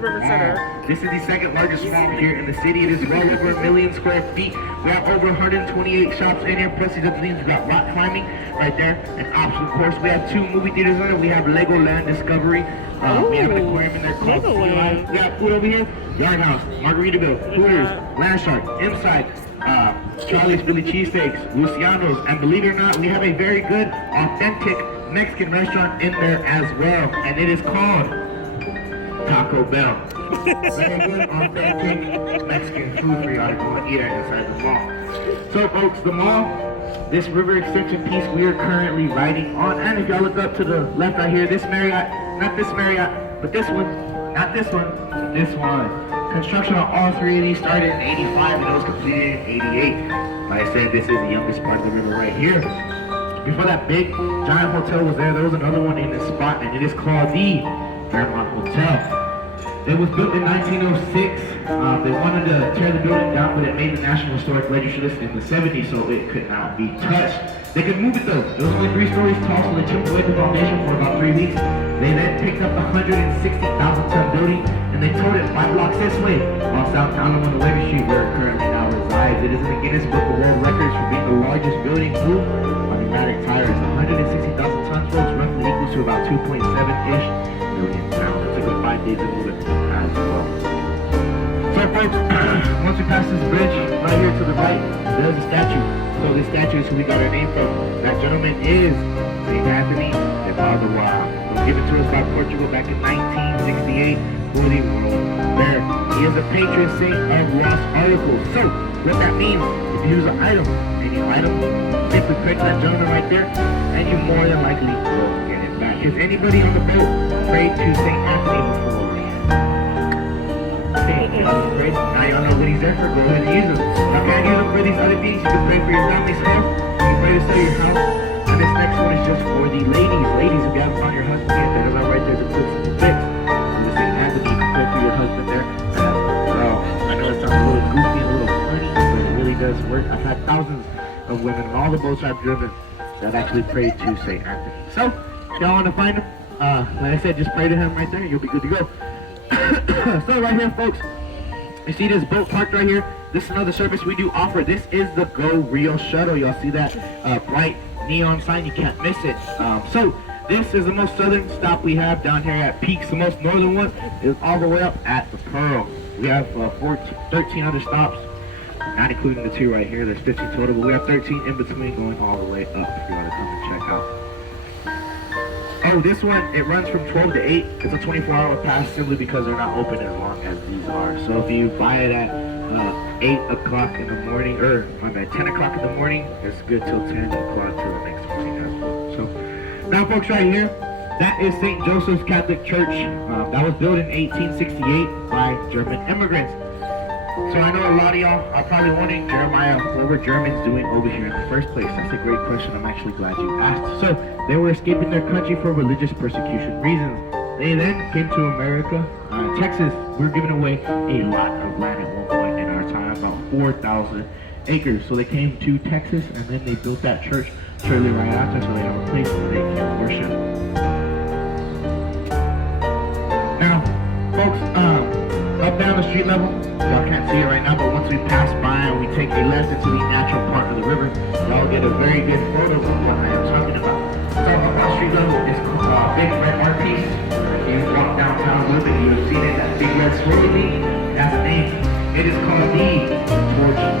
This is the second largest mall here in the city. It is well over 1 million square feet. We have over 128 shops in here, plus these other things. We got rock climbing right there, an optional course. We have 2 movie theaters on it. We have Legoland Discovery. We have an aquarium in there called Sea Life. We got food over here, Yard House, Margaritaville, Hooters, Land Shark, Inside, Charlie's Philly Cheesesteaks, Luciano's, and believe it or not, we have a very good, authentic Mexican restaurant in there as well, and it is called Taco Bell. Very good, authentic Mexican food for y'all to go and eat at inside the mall. So folks, the mall, this river extension piece we are currently riding on, and if y'all look up to the left right here, this Marriott, not this Marriott, but this one, not this one, this one. Construction on all 3 of these started in 85 and it was completed in 88. Like I said, this is the youngest part of the river right here. Before that big giant hotel was there was another one in this spot, and it is called the Fairmont Hotel. It was built in 1906. They wanted to tear the building down, but it made the National Historic Register list in the 70s, so it could not be touched. They could move it though. It was only 3 stories tall, so they chipped away the foundation for about 3 weeks. They then picked up the 160,000-ton building, and they towed it 5 blocks this way, on South Town on Webber Street, where it currently now resides. It is in the Guinness Book of World Records for being the largest building moved on pneumatic tires. 160,000 tons, folks, roughly equals to about 2.7-ish million pounds. It took them 5 days to move it as well. So folks, once we pass this bridge right here to the right, there's a statue. So this statue is who we got our name from. That gentleman is St. Anthony de Padua. It was given to us by Portugal back in 1968 for the World Fair. He is a patron saint of lost articles. So what that means, if you use an item, any item, simply pray to that gentleman right there, and you more than likely will get it back. Has anybody on the boat prayed to St. Anthony before? Now y'all know what he's there for. Go ahead and use him. Now can't use him for these other things. You can pray for your family's health. You can pray to sell your house. And this next one is just for the ladies. Ladies, if you haven't found your husband yet, there's that right there to fix the fix. So this St. Anthony, you can pray for your husband there. Well, I know it sounds a little goofy and a little funny, but it really does work. I've had thousands of women on all the boats I've driven that actually prayed to St. Anthony. So, if y'all want to find him, like I said, just pray to him right there. You'll be good to go. So right here, folks, you see this boat parked right here. This is another service we do offer. This is the Go Rio Shuttle. Y'all see that bright neon sign? You can't miss it. So this is the most southern stop we have down here at Peaks. The most northern one is all the way up at the Pearl. We have 13 other stops, not including the 2 right here. There's 15 total, but we have 13 in between going all the way up if you want to come and check out. Oh, this one, it runs from 12 to 8. It's a 24-hour pass simply because they're not open as long as these are. So if you buy it at 8 o'clock in the morning, or my bad, 10 o'clock in the morning, it's good till 10 o'clock till the next morning as well. So now, folks, right here, that is St. Joseph's Catholic Church. That was built in 1868 by German immigrants. So I know a lot of y'all are probably wondering, Jeremiah, what were Germans doing over here in the first place? That's a great question. I'm actually glad you asked. So they were escaping their country for religious persecution reasons. They then came to America. Texas, we were giving away a lot of land at one point in our time, about 4,000 acres. So they came to Texas, and then they built that church shortly right after, so they have a place where they can worship. Now, folks, up down the street level, y'all can't see it right now, but once we pass by and we take a left into the natural part of the river, y'all get a very good photo of what I am talking about. So up on street level is Big Red Art Piece. If you walk downtown a little bit, you'll see it, that big red swirly thing. That's the name. It is called the Torch of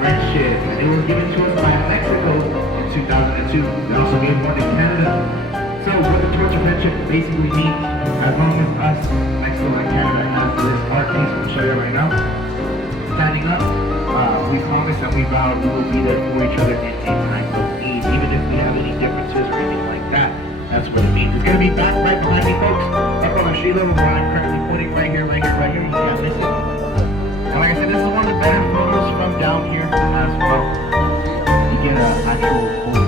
Friendship, and it was given to us by Mexico in 2002. We also gave one to Canada. So what the Torch of Friendship basically means, as long as us, Mexico and Canada, has this art piece, we'll show you right now, standing up, we promise and we vow we will be there for each other in a time of need, even if we have any differences or anything like that. That's what it means. It's going to be back right behind me, folks, up on the street level where I'm currently pointing right here. You can't miss it. And like I said, this is one of the better photos from down here as well. You get an actual full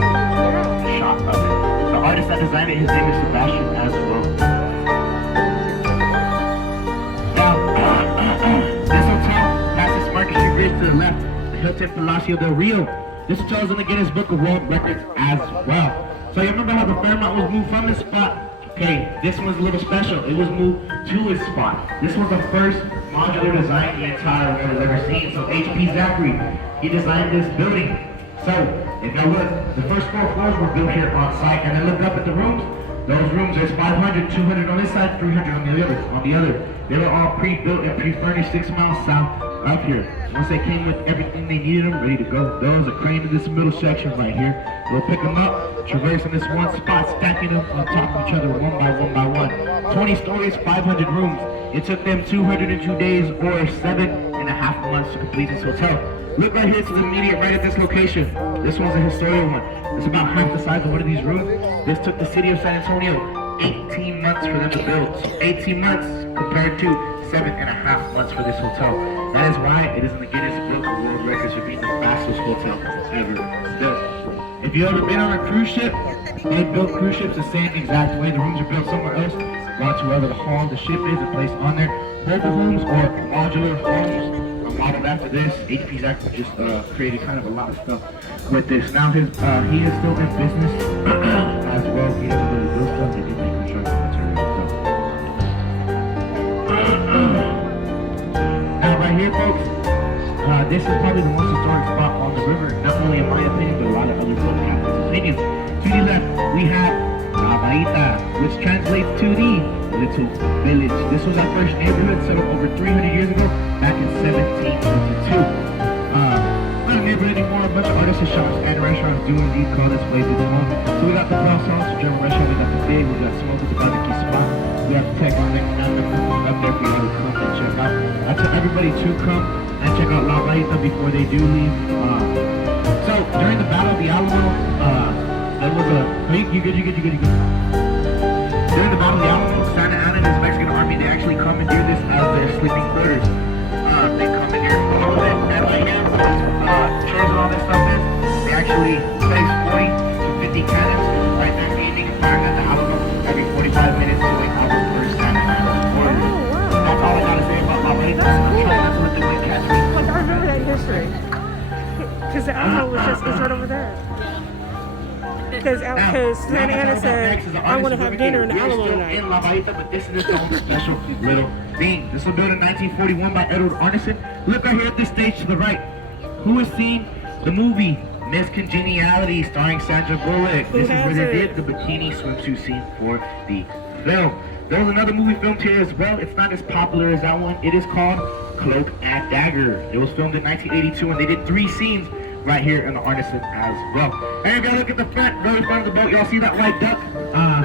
shot of it. The artist that designed it, his name is Sebastian as well. Now, this hotel passes Market Street Bridge to the left, the Hilton Palacio del Rio. This hotel is in the Guinness Book of World Records as well. So you remember how the Fairmont was moved from this spot Okay, this one's a little special. It was moved to its spot. This was the first modular design the entire world has ever seen. So H.P. Zachary, he designed this building. So, if you look, the first 4 floors were built here on site, and then look up at the rooms. Those rooms, there's 500, 200 on this side, 300 on the other. They were all pre-built and pre-furnished 6 miles south of here. Once they came with everything they needed them, ready to go. There was a crane in this middle section right here. We'll pick them up, traversing this one spot, stacking them on top of each other one by one. 20 stories, 500 rooms. It took them 202 days or 7.5 months to complete this hotel. Look right here to the immediate right at this location. This one's a historic one. It's about half the size of one of these rooms. This took the city of San Antonio 18 months for them to build. So 18 months compared to 7.5 months for this hotel. That is why it is in the Guinness Book of World Records for being the fastest hotel ever built. If you've ever been on a cruise ship, they built cruise ships the same exact way. The rooms are built somewhere else, brought to wherever the hull of the ship is and placed on there. Mobile homes or modular homes are modeled after this. H.P. Zachary just created kind of a lot of stuff with this. Now he is still in business as well. He doesn't really build stuff, he do make construction materials. Now right here, folks, this is probably the most historic spot on the river, not only in my opinion, but a lot of other boat captains' opinions. To the left, we have La Bahita, which translates to the Little Village. This was our first neighborhood settled over 300 years ago, back in 1722. Not a neighborhood anymore, a bunch of artisan shops and restaurants do indeed call this place its home. So we got the Cross House, German restaurant, we got the Big, we got Smoke with the barbecue spot, we have the Tech on it, and the food up there for you to come and check out. I tell everybody to come and check out La Bahita before they do leave. So during the Battle of the Alamo, there was a you good. During the Battle of the Alamo, Santa Anna and his Mexican army, they actually commandeered this as their sleeping quarters. They commandeered all of it, and right here, chairs and all this stuff is, they actually place 40 to 50 cannons right there aiming and firing at the Alamo every 45 minutes to wake up the first Santa Anna warriors. That's all I gotta say about La Bahita. I'm trying not to let the wind catch me. Like, I remember that history. Because the Alamo was just right over there. Because Santa Anna said, I want to have dinner in the Alamo tonight. In La Bahita, but this is its own special little thing. This was built in 1941 by Edward Arneson. Look right here at this stage to the right. Who has seen the movie Miss Congeniality starring Sandra Bullock? This is where they did the bikini swimsuit scene for the film. There was another movie filmed here as well. It's not as popular as that one. It is called Cloak and Dagger. It was filmed in 1982 and they did 3 scenes right here in the Arneson as well. And if y'all look at the front, very front of the boat, y'all see that white duck?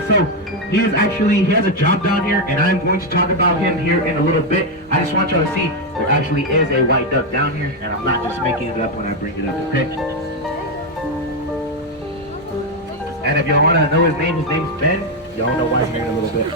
So he has a job down here, and I'm going to talk about him here in a little bit. I just want y'all to see there actually is a white duck down here, and I'm not just making it up when I bring it up, okay? And if y'all want to know his name's Ben. Y'all know why here in a little bit.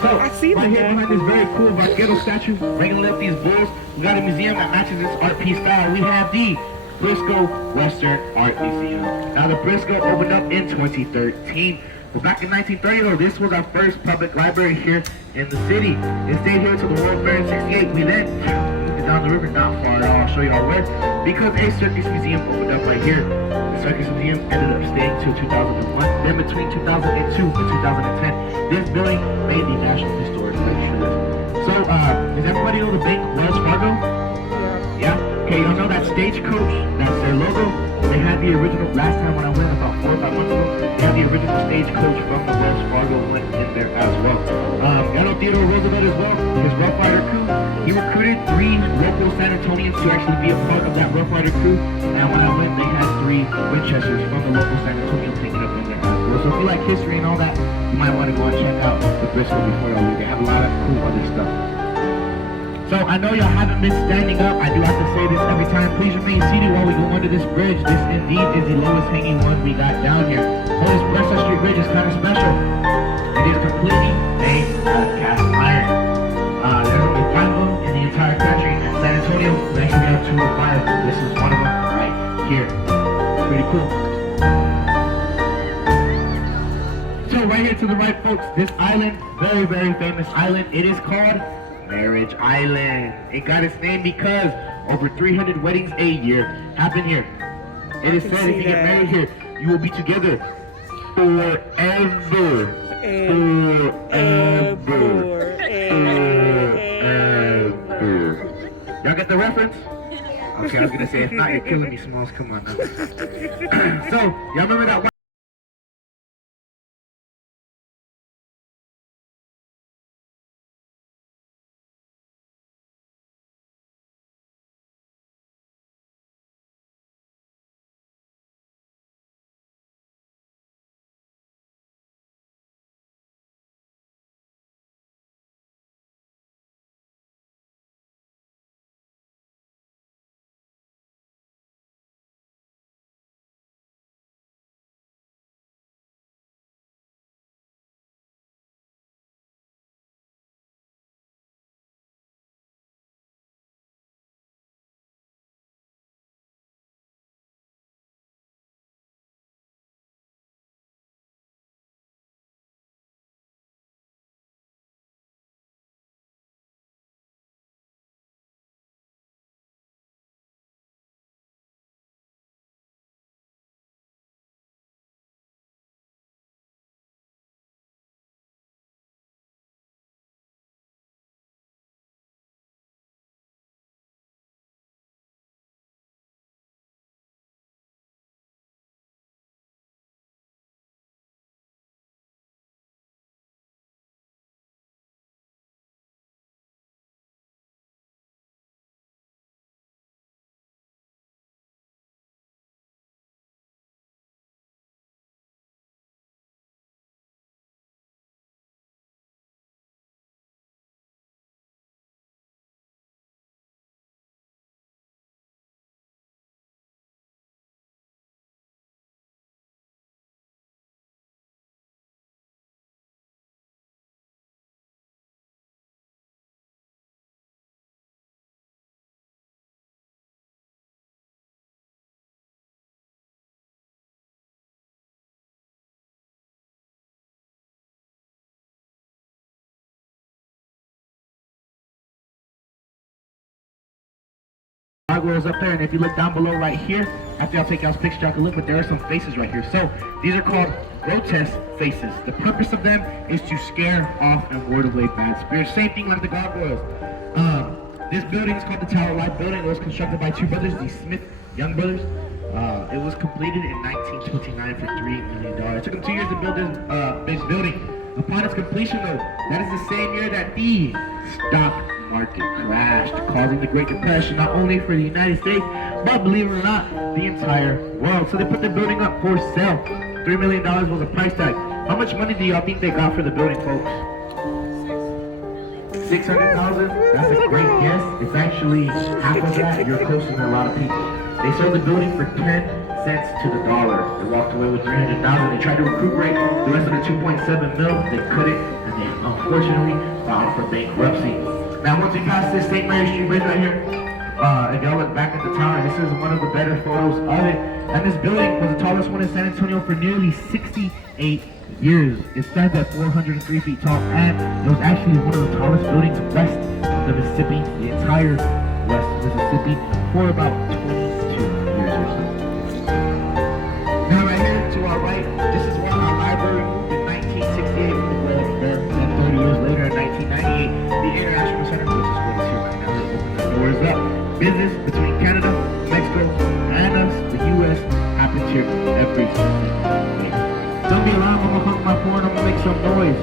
So, right here behind this very cool Vaquero statue, bringing up these bulls, we got a museum that matches this art piece style. We have the Briscoe Western Art Museum. Now the Briscoe opened up in 2013. But back in 1930 though, this was our first public library here in the city. It stayed here until the World Fair in 68. We then moved it down the river, not far at all. I'll show you all where. Because a circus museum opened up right here. The circus museum ended up staying till 2001. Then between 2002 and 2010, this building made the National Historic Register list. So, does everybody know the bank Wells Fargo? Yeah? Okay, y'all know that Stagecoach, that's their logo. They had the original, last time when I went, about 4 or 5 months ago, they had the original Stagecoach from the Wells Fargo one in there as well. Y'all know Theodore Roosevelt as well, his Rough Rider crew. He recruited 3 local San Antonians to actually be a part of that Rough Rider crew. And when I went, they had 3 Winchesters from the local San Antonians taken up in there as well. So if you like history and all that, you might want to go and check out the Briscoe before y'all leave. They have a lot of cool other stuff. So I know y'all haven't been standing up. I do have to say this every time. Please remain seated while we go under this bridge. This indeed is the lowest hanging one we got down here. So this Breslin Street Bridge is kind of special. It is completely made out of cast iron. There's only 5 of them in the entire country. In San Antonio, we actually have 2 or 5. This is one of them right here. Pretty cool. So right here to the right, folks, this island, very, very famous island. It is called Marriage Island. It got its name because Over 300 weddings a year happen here. It is said if you get married here, you will be together forever. Y'all get the reference? Okay, I was gonna say, if not, you're killing me, Smalls. Come on now. So, y'all remember that? Gargoyles up there, and if you look down below right here, after I'll take y'all's picture, y'all can look, but there are some faces right here. So these are called grotesque faces. The purpose of them is to scare off and ward away bad spirits. Same thing like the gargoyles. This building is called the Tower Life Building. It was constructed by two brothers, the Smith Young brothers. It was completed in 1929 for $3 million. It took them 2 years to build this big building. Upon its completion, though, that is the same year that the stock market crashed, causing the Great Depression, not only for the United States, but believe it or not, the entire world. So they put the building up for sale. $3 million was the price tag. How much money do y'all think they got for the building, folks? 600,000? That's a great guess. It's actually half of that. You're closer than a lot of people. They sold the building for 10 cents to the dollar. They walked away with 300,000. They tried to recuperate the rest of the 2.7 mil. They couldn't, and they unfortunately filed for bankruptcy. Now, once we pass this St. Mary Street Bridge right here, if y'all look back at the tower, this is one of the better photos of it. And this building was the tallest one in San Antonio for nearly 68 years. It stands at 403 feet tall, and it was actually one of the tallest buildings west of the Mississippi, the entire west of Mississippi, for about 22 years or so. Now, right here to our right, this is where our library moved in 1968 with the World Fair. Then 30 years later, in 1998, the International Center, which is what is here right now, they opened the doors up. Business between Canada, Mexico, and us, the U.S., happens here every day. Don't be alarmed, I'm gonna honk my horn, I'm gonna make some noise.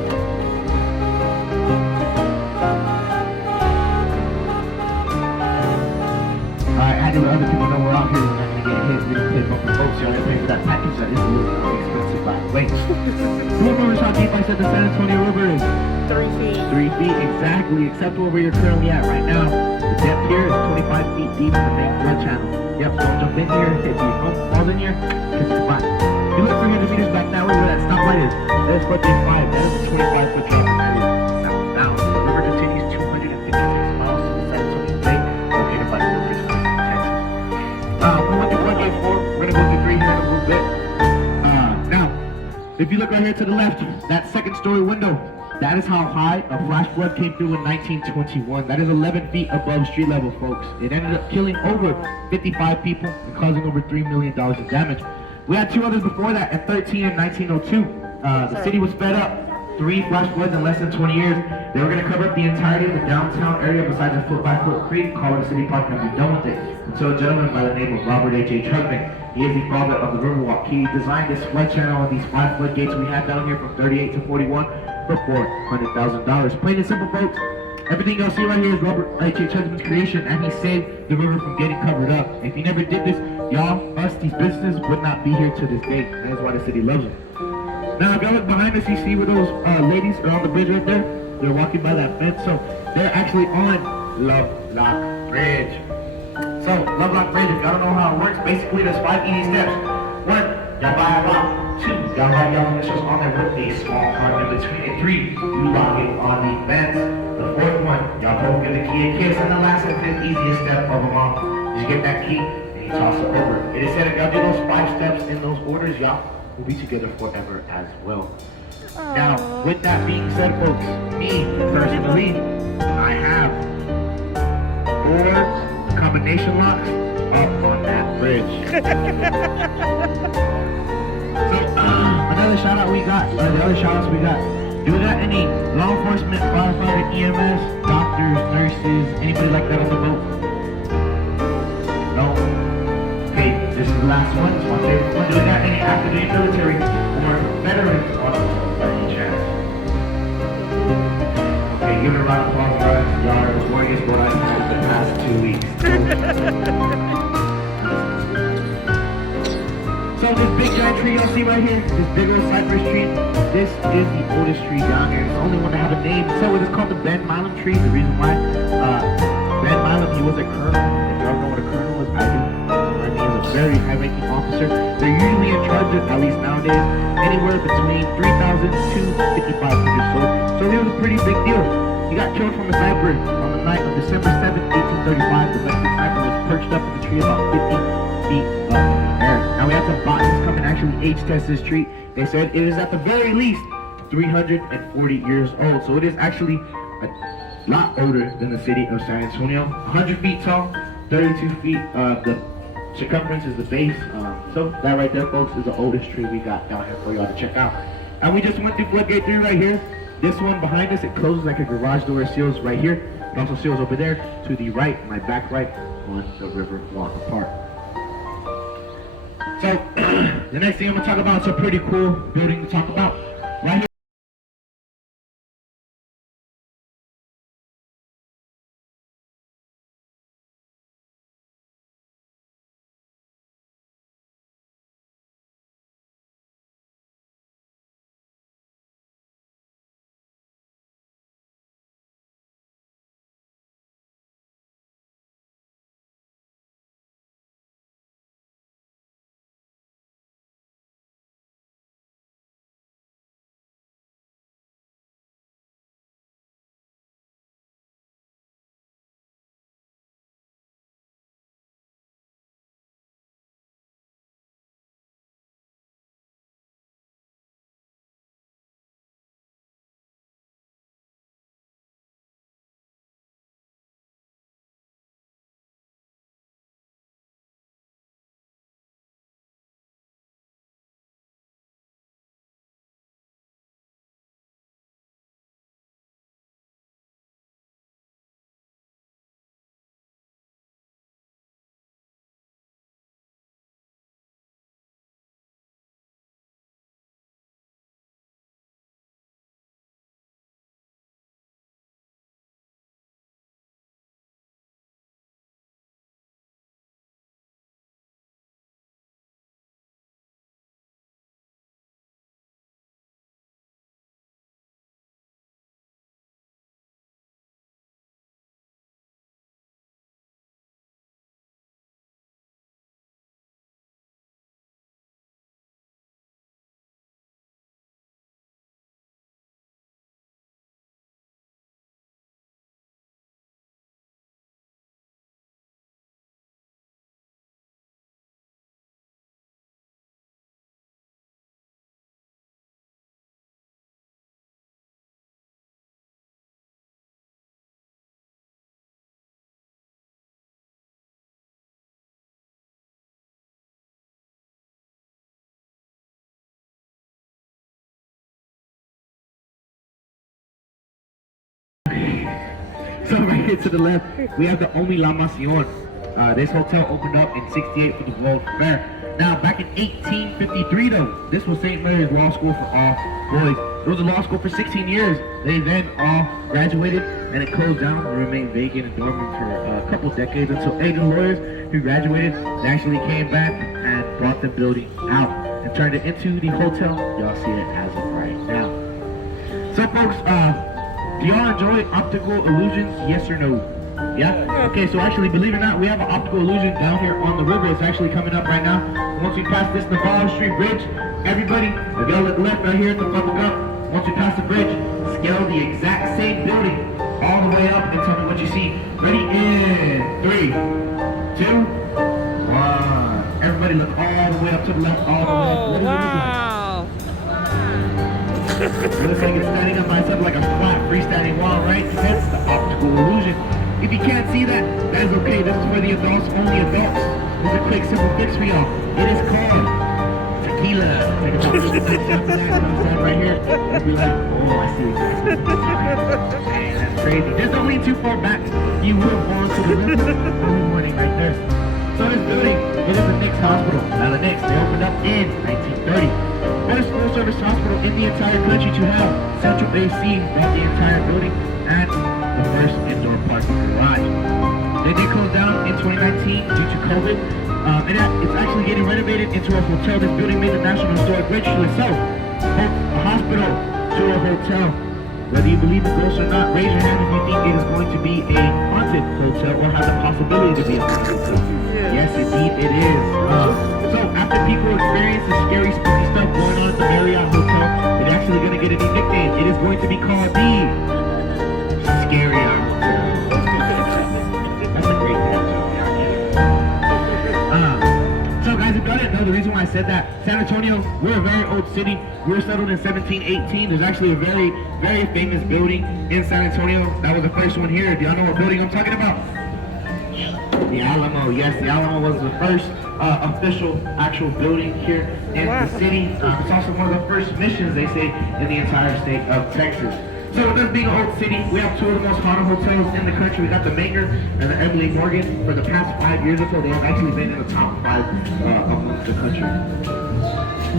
Alright, I do let other people know we're out here, we're not gonna get hit, we don't pay bumper folks, y'all gotta pay for that package, that is a little more expensive by the way. Who remembers how deep I said the San Antonio River is? 3 feet. 3 feet, exactly, except where you're currently at right now. The depth here is 25 feet deep in the main flood channel. Yep, don't jump in here, if you fall in here, kiss goodbye. If you look 300 meters back that way where that stoplight is, that's what they find. That is a 25-foot drop, and that is southbound. The river continues 256 miles to the San Antonio Bay, located by the Rivers of Texas. We went through 1 gate 4, we're gonna go through 3 here in a little bit. Now, if you look right here to the left, that second story window, That is how high a flash flood came through in 1921. That is 11 feet above street level, folks. It ended up killing over 55 people and causing over $3 million in damage. We had two others before that in 13 and 1902. The city was fed up. 3 flash floods in less than 20 years. They were going to cover up the entirety of the downtown area besides a foot-by-foot creek, call it a city park, and be done with it. Until a gentleman by the name of Robert H. Husband, he is the father of the Riverwalk. He designed this flood channel and these 5 floodgates we have down here from 38 to 41 for $400,000. Plain and simple, folks. Everything y'all see right here is Robert H. Husband's creation, and he saved the river from getting covered up. If he never did this, y'all, us, these businesses would not be here to this day. That is why the city loves him. Now, if y'all look behind us, you see where those ladies are on the bridge right there? They're walking by that fence, so they're actually on Lovelock Bridge. So, Lovelock Bridge, if y'all don't know how it works, basically there's 5 easy steps. 1, y'all buy a lock. 2, y'all write y'all initials on there with a small heart in between. And 3, you lock it on the fence. The 4th one, y'all both give the key a kiss. And the last and 5th easiest step of them all, just get that key and you toss it over. It is said if y'all do those 5 steps in those orders, y'all will be together forever as well. Now, with that being said, folks, me, personally, I have 4 combination locks up on that bridge. So, another shout out we got, the other shout outs we got. Do we got any law enforcement, firefighter, EMS, doctors, nurses, anybody like that on the boat? No? Okay, this is the last one. It's my favorite one. Do we got any active duty military or veterans on the boat by any chance? Okay, give it a round of applause, guys. Y'all are the warriors what I've had the past 2 weeks. So this big giant tree y'all see right here, this big old cypress tree, this is the oldest tree down here. It's the only one to have a name. So it is called the Ben Milam tree. The reason why, Ben Milam, he was a colonel. If y'all know what a colonel is, I do. Right? He was a very high-ranking officer. They're usually in charge of, at least nowadays, anywhere between 3,000 to 5,500 soldiers. So it was a pretty big deal. He got killed from a sniper on the night of December 7th, 1835. The Mexican sniper was perched up in the tree about 50 feet up in the air. Now we have some botanists come and actually age test this tree. They said it is at the very least 340 years old. So it is actually a lot older than the city of San Antonio. 100 feet tall, 32 feet. The circumference is the base. So that right there, folks, is the oldest tree we got down here for y'all to check out. And we just went through floodgate 3 right here. This one behind us, it closes like a garage door. It seals right here. It also seals over there to the right, my back right, on the River Walk Park. So, the next thing I'm going to talk about is a pretty cool building to talk about. Right here. So right here to the left, we have the only La Macion. This hotel opened up in '68 for the World Fair. Now, back in 1853 though, this was St. Mary's Law School for all boys. It was a law school for 16 years. They then all graduated and it closed down and remained vacant and dormant for a couple decades until 8 of the lawyers who graduated they actually came back and bought the building out and turned it into the hotel. Y'all see it as of right now. So folks, do y'all enjoy optical illusions? Yes or no? Yeah? Okay, so actually, believe it or not, we have an optical illusion down here on the river. It's actually coming up right now. Once we pass this Navarro Street Bridge, everybody, if y'all look left right here at the bubble gum, once we pass the bridge, scale the exact same building all the way up and tell me what you see. Ready? In 3, 2, 1. Everybody look all the way up to the left, all the way up. Oh, wow. It looks like it's standing up by itself like a flat freestanding wall, right? That's the optical illusion. If you can't see that, that is okay. This is for the adults, only adults. There's a quick, simple fix for y'all. It is called tequila. Take about 6 shots of that, and I'll stand right here. You'll be like, oh, I see exactly what's man, that's crazy. Just don't lean too far back. You will fall into the river early morning right there. So this building, it is the Knicks Hospital. Now the Knicks, they opened up in 1930. First full-service hospital in the entire country to have central AC throughout the entire building and the first indoor parking garage. They did close down in 2019 due to COVID, and it's actually getting renovated into a hotel. This building made the National Historic Register itself. Both a hospital to a hotel. Whether you believe in ghosts or not, raise your hand if you think it is going to be a haunted hotel or has the possibility to be a haunted hotel. Yes, indeed it is. So after people experience the scary, spooky stuff going on at the Marriott Hotel, it's actually going to get a new nickname. It is going to be called the Scary Hotel. That's a great name, so guys, if y'all didn't know, the reason why I said that, San Antonio, we're a very old city. We were settled in 1718. There's actually a very, very famous building in San Antonio. That was the first one here. Do y'all know what building I'm talking about? The Alamo. Yes, the Alamo was the first official actual building here in the city. It's also one of the first missions, they say, in the entire state of Texas. So with us being an old city, we have two of the most haunted hotels in the country. We got the Manger and the Emily Morgan. For the past 5 years or so, they have actually been in the top 5 amongst the country.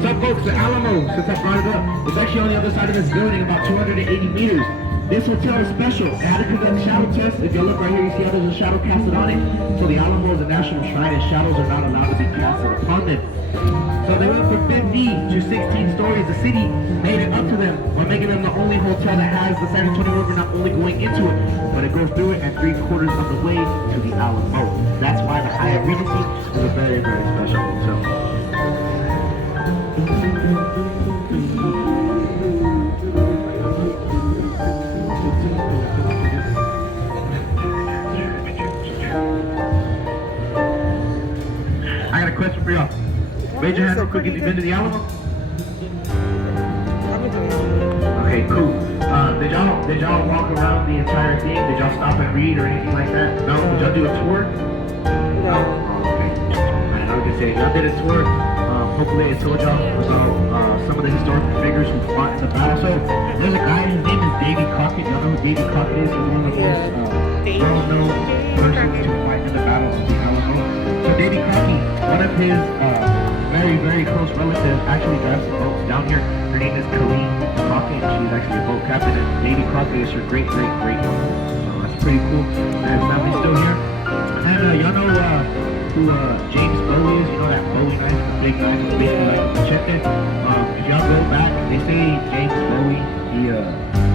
So folks, the Alamo, since I brought it up, it's actually on the other side of this building, about 280 meters. This hotel is special. It had to conduct shadow tests. If you look right here, you see how there's a shadow casted on it. So the Alamo is a national shrine and shadows are not allowed to be casted upon them. So they went from 50 to 16 stories. The city made it up to them by making them the only hotel that has the San Antonio River not only going into it, but it goes through it and 3/4 of the way to the Alamo. That's why the Hyatt Regency is a very, very special hotel. I got a question for y'all. Raise your hand real quick if you've been to the Alamo. Okay, cool. Did y'all walk around the entire thing? Did y'all stop and read or anything like that? No? Did y'all do a tour? No. Oh, okay. I was gonna say, y'all did a tour. Hopefully it told y'all about some of the historical figures who fought in the battle. So there's a guy, his name is Davy Crockett. Y'all know who Davy Crockett is? He's one of the most well-known persons to fight in the battle of the Alamo. So Davy Crockett, one of his very, very close relatives actually drives some boats down here. Her name is Colleen Crockett. She's actually a boat captain, and Davy Crockett is her great-great-great uncle. So that's pretty cool. And his family's still here. And y'all know who James Bowie is? You know that Bowie knife, the big knife, it's basically like a machete. If y'all go back, they say James Bowie, he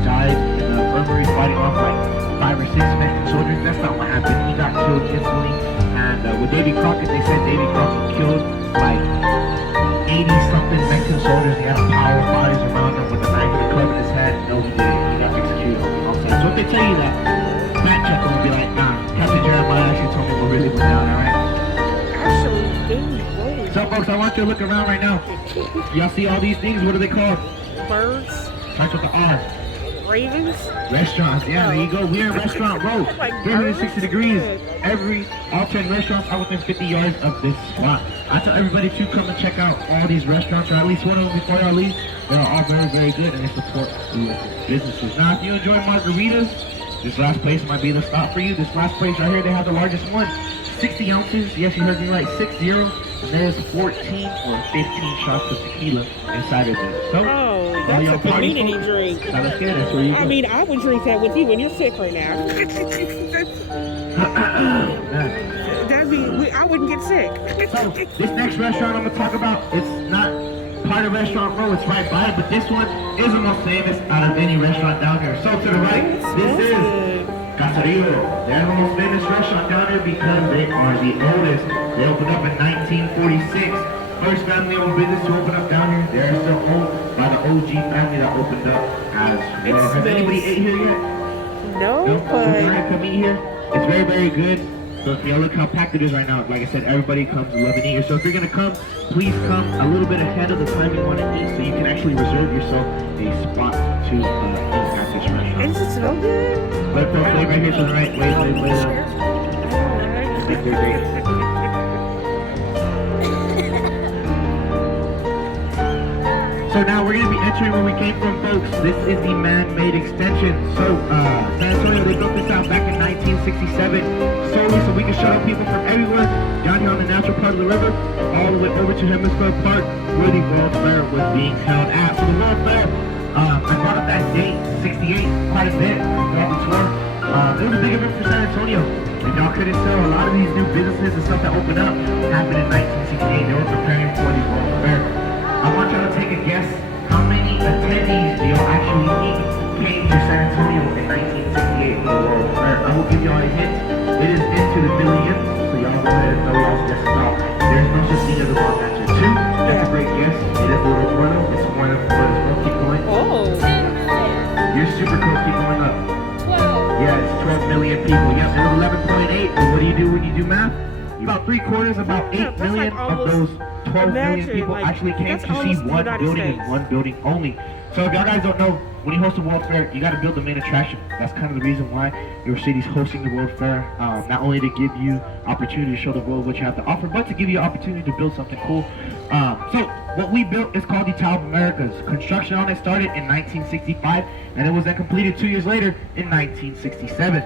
died in the infirmary fighting off like 5 or 6 Mexican soldiers. That's not what happened. He got killed instantly. And with Davy Crockett, they said Davy Crockett killed like 80-something Mexican soldiers. He had a pile of bodies around him with a knife and a club in his head. No, he didn't. He got executed on the outside. So if they tell you that, fact checker will be like, nah, Captain Jeremiah actually told me what really went down, alright? Actually, so folks, I want you to look around right now. Y'all see all these things? What are they called? Birds. Starts with the R. Ravens. Restaurants. Yeah, there you go. We're in Restaurant Row. 360 degrees. All 10 restaurants are within 50 yards of this spot. I tell everybody to come and check out all these restaurants, or at least one of them before y'all leave. They are all very, very good, and they support local businesses. Now, if you enjoy margaritas, This last place might be the stop for you. This last place right here, they have the largest one. 60 ounces. Yes, you heard me right. 60. And there's 14 or 15 shots of tequila inside of it. So, that's a community drink. That's good. That's where you go. I mean, I would drink that with you when you're sick right now. I wouldn't get sick. So, this next restaurant I'm going to talk about, it's not part of Restaurant Row, it's right by it, but this one is the most famous out of any restaurant down here. So, to the right, this is Caserío. They're the most famous restaurant down here because they are the oldest. They opened up in 1946. First family-owned business to open up down here. They're still owned by the OG family that opened up as well. Has anybody ate here yet? No, So but come eat here. It's very, very good. So if you look how packed it is right now. Like I said, everybody comes love and eat here. So if you're gonna come, please come a little bit ahead of the time you want to eat, so you can actually reserve yourself a spot to eat at this restaurant. Does it smell good? Wait, right here to the right. Wait. So now we're going to be entering where we came from, folks. This is the man-made extension. So, San Antonio, they built this out back in 1967 solely so we can shuttle people from everywhere down here on the natural part of the river all the way over to Hemisphere Park where the World Fair was being held at. So the World Fair, I brought up that date, 68, quite a bit throughout the tour. It was a big event for San Antonio. And y'all couldn't tell, a lot of these new businesses and stuff that opened up happened in 1968. They were preparing for the World Fair. I want y'all to take a guess how many attendees do y'all actually think came to San Antonio in 1968 for the World Fair. I will give y'all a hint. It is into the billions, so y'all go ahead and know y'all's guess out. There's no such thing as a wrong answer. 2, that's a great guess. It is a little more though. It's more than 4 as well. Keep going. You're super close. Keep going up. 12. Yeah, it's 12 million people. Yep, it was 11.8. But what do you do when you do math? About 3/4, about 8 million of those 12 million people actually came to see one building and one building only. So if y'all guys don't know, when you host a World Fair, you got to build the main attraction. That's kind of the reason why your city's hosting the World Fair. Not only to give you opportunity to show the world what you have to offer, but to give you an opportunity to build something cool. So what we built is called the Tower of Americas. Construction on it started in 1965, and it was then completed 2 years later in 1967.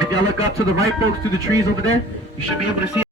If y'all look up to the right, folks, through the trees over there, you should be able to see